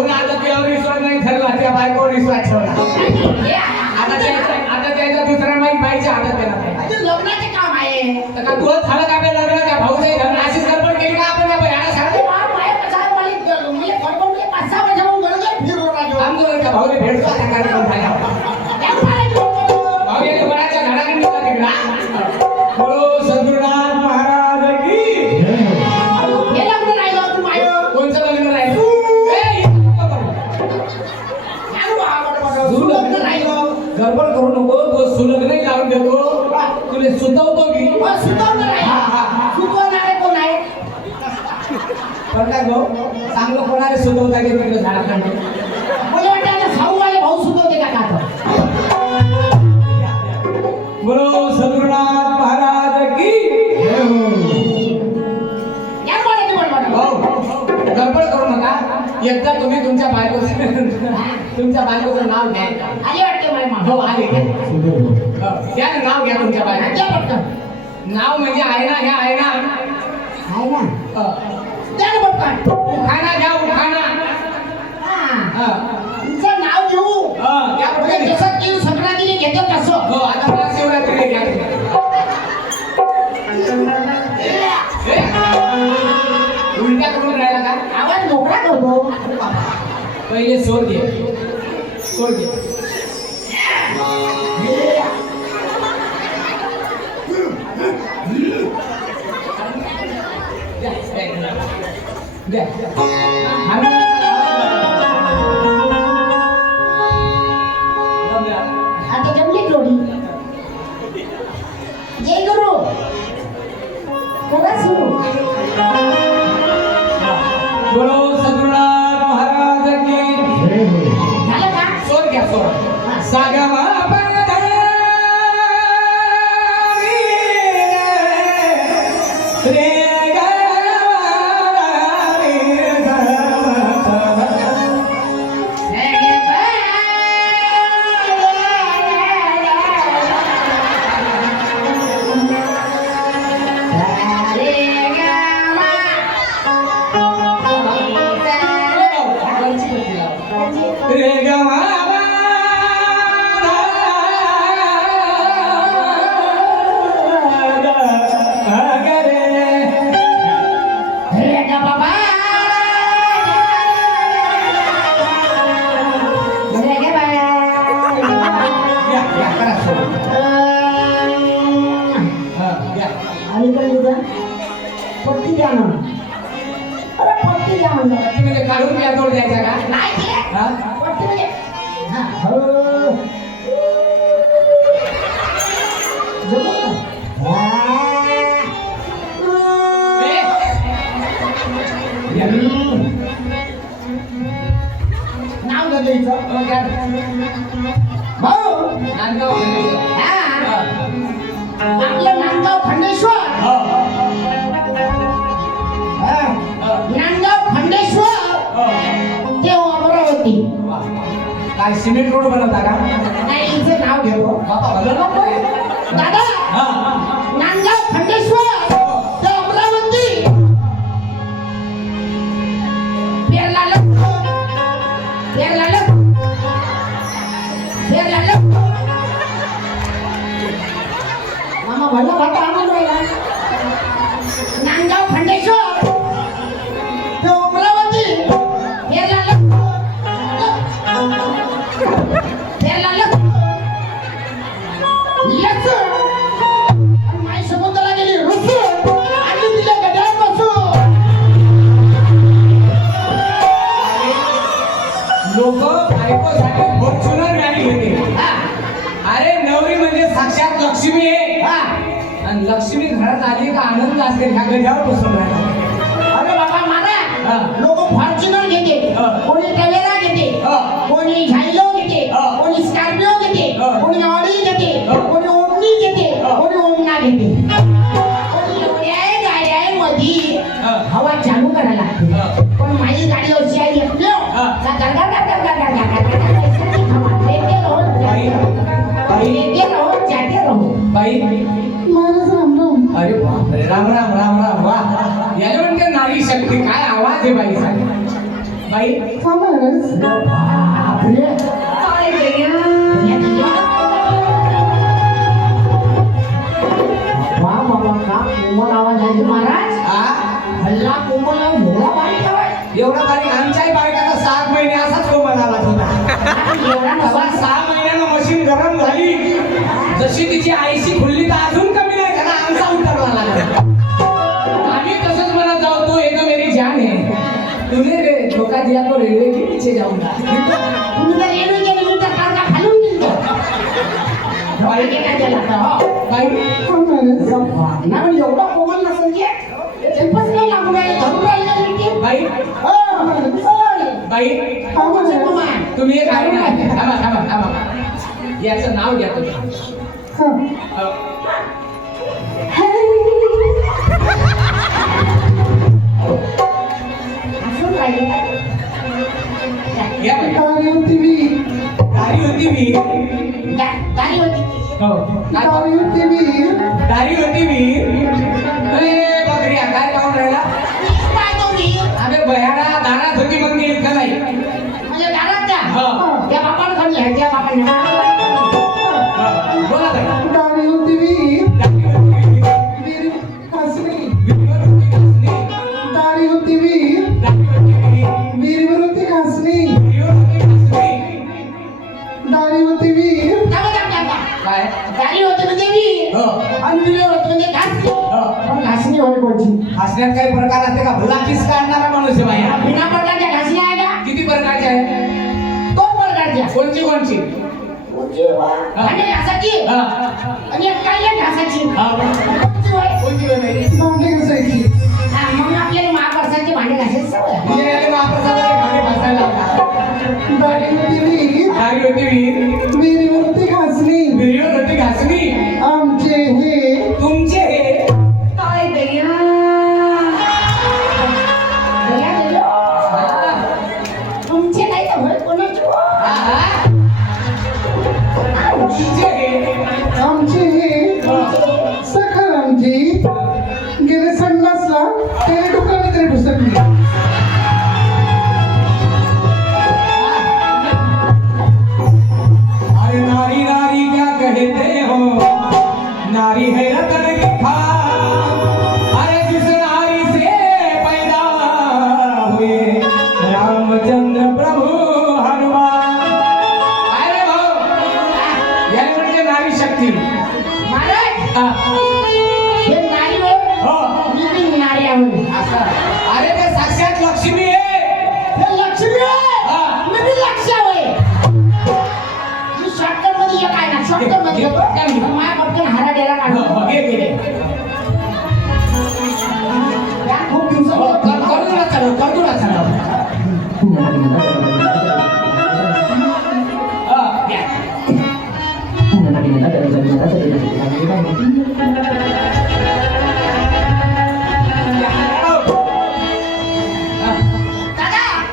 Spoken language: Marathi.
भाऊ ना आता तुझ्यावर विश्वास नाही ठरला त्या बायकोवर विश्वास ठेवला आता त्याचा दुसरा माहीत पाहिजे आता त्याला लग्नाचे काम आहे तर का तुला झालं का आपल्या लग्न त्या भाऊचे लग्न अशीच गडबड केली का आपण याला सांगतो आमचं त्या भाऊने भेटतो आता कार्यक्रम झाला भाऊ गेले वडाच्या झाडाकडे गेला तिकडा बोलो सद्गुरुनाथ महाराज की कोणचं लग्न राहिलं गडबड करू नको तो सुलग नाही लावून देतो तुला सुतवतो की काय भाऊ चांगलं कोणाला सुतवता की तिकडे झाडाखांडे मला वाटतं भाऊवाले भाऊ सुद्धा का बोलो सद्गुरुनाथ महाराज की भाऊ गडबड करू नका एकदा तुम्ही तुमच्या बायकोचं नाव घ्या आले वाटते हो आले द्या ना नाव घ्या तुमच्या बायकोचं नाव म्हणजे आहे ना ह्या आहे ना उखाणा घ्या उखाणा तुमचं नाव घेऊ जसं तीन संक्रांतीने घेतो तसं हो आता मला शिवरात्रीला घ्या उलट्या करून राहिला का आवाज मोकळा करतो पहिले सोड घे सोड घे द्या आता जमली जोडी जय गुरु करा सुरू बोलो सद्गुरुनाथ महाराज की झालं का सोड घ्या सोड सागमा पट्टी द्या ना अरे पट्टी द्या म्हणलं म्हणजे काढून घ्या जोड द्यायचा का नाही पट्टी म्हणजे नाव द्यायचं भाऊ नांदगाव आपलं नांदगाव खंडेश्वर नांदगाव खंडेश्वर ते अमरावती काय सिमेंट रोड बनवता का नाही इथं नाव घेतो दादा नांदगाव खंडेश्वर ते अमरावती मामा भला भाता आणून राहिला नांदगाव खंडेश्वर ते अमरावती माई समुद्राला गेली रुसून आणि तिला गड्यात बसून लोक बायकोसाठी फॉर्च्युनर गाडी घेते अरे नवरी म्हणजे साक्षात लक्ष्मी आहे आणि लक्ष्मी घरात आली का आनंद असते ह्या गड्यावर बसून राहिला अरे बाबा मारा लोक फॉर्च्युनर घेते कोणी टवेरा घेते कोणी झायलो घेते कोणी स्कॉर्पिओ घेते कोणी ऑडी घेते कोणी ओमनी घेते कोणी ओमना घेते कोणी एवढ्या गाड्यांमध्ये हवा चालू करायला लागते पण माझी गाडी अशी आहे घेतलो बाई अरे बापरे राम राम राम राम वा याला म्हणते नारी शक्ती काय आवाज आहे बाईचा बाई बापरे. काय गया वा बाबा का कोमल आवाज आहे महाराज. हा हल्ला कोमल आवाज एवढा बारीक आवाज. एवढा बारीक आमच्याही बायकाचा 7 महिने असाच कोमल आवाज होता. एवढा तेव्हा नवा 6 महिन्यानं मशीन गरम झाली जशी तिची आईशी खुलली तर अजून कमी नाही त्याला आमचा उतरला लागला. आम्ही तसंच म्हणत जाऊ तू एक मेरी जान है तूने रे धोखा दिया तो रेल्वे के नीचे जाऊंगा. तुम्ही जर रेल्वे गेले मी तर काढता खालून गेलो. बाई काय केलं आता, हो? बाई ना म्हणजे एवढा कोमल नसेल की चेपच नाही लागून राहिले, धरून राहिले मी की. बाई ओय. बाई कोमल चेपू मान. तुम्ही एक आहे ना थांबा थांबा थांबा याचं नाव घ्या तुम्ही. हो. हसून राहिले. या बाई गाडी होती मी. दारी होती मी गाडी होती. हो गाडी होती मी. दारी होती मी अरे बकरिया काय पाहून राहिला काय तो मी? अबे बयाडा दारात होती मग मी इतकं नाही म्हणजे दारात त्या? हो. त्या बापाला खाल्लं, त्या बापाने. बोला बाई गाडी होती मी. दारी होती मी. मेरी हसणी. विहीर होती घासणी. गाडी होती मी. दारी होती मी. विहिरीवर होती घासणी. विहीर होती घासणी. गाडी होती मी. काय गाडी होती म्हणजे मी. हो आणि विहिरीवर होती म्हणजे घासणी. हो पण घासणी होय कोणची? हसण्यात काही प्रकार असते का भला किस काढणारा माणूस आहे बाई हा. बिना प्रकारच्या घासणी आहे का? किती प्रकारचे आहे 2 प्रकारच्या. कोणची कोणची भांडे घासाची हा आणि एक कायले घासाची. हा कोणची होय? कोणची कोणती भांडे घासायची. हा, मग आपल्याला महाप्रसादचे भांडे घासायची सवय आहे. विहिरीने महाप्रसादाचे भांडे घासायला लावतात. गाडी होती मी. दारी होती विहीर विहिरीवर होती घासणी. विहीर होती घासणी. आमचे हे तुमचे हे काय गया गया गेलो. तुमचे नाही तर होय कोणाचे हो? हा, तुमचे हे आमचे हे सखारामजी गेले संडासला त्याने दुकानात तरी घुसकली. अरे नारी नारी क्या कहते हो नारी है रतन की खान अरे जिस नारी से पैदा हुए रामचंद्र प्रभु हनुमान. अरे भाऊ याला म्हणजे नारी शक्ती. महाराज हा, हे नारी होय. हो मी बी नारी आहे. असं. अरे ते साक्षात लक्ष्मी आहे. हे लक्ष्मी आहे. हा. मी बी लक्ष होय. मी शॉर्टकट मध्ये एक आहे ना शॉर्टकट मध्ये घे, घे, घे. येतो. माझ्या पटकन हारा डेरा हो, काढतो. हो, घे, घे, घे. या खूप हो, दिवसात करूला चालव करूला चालव. हा, घ्या.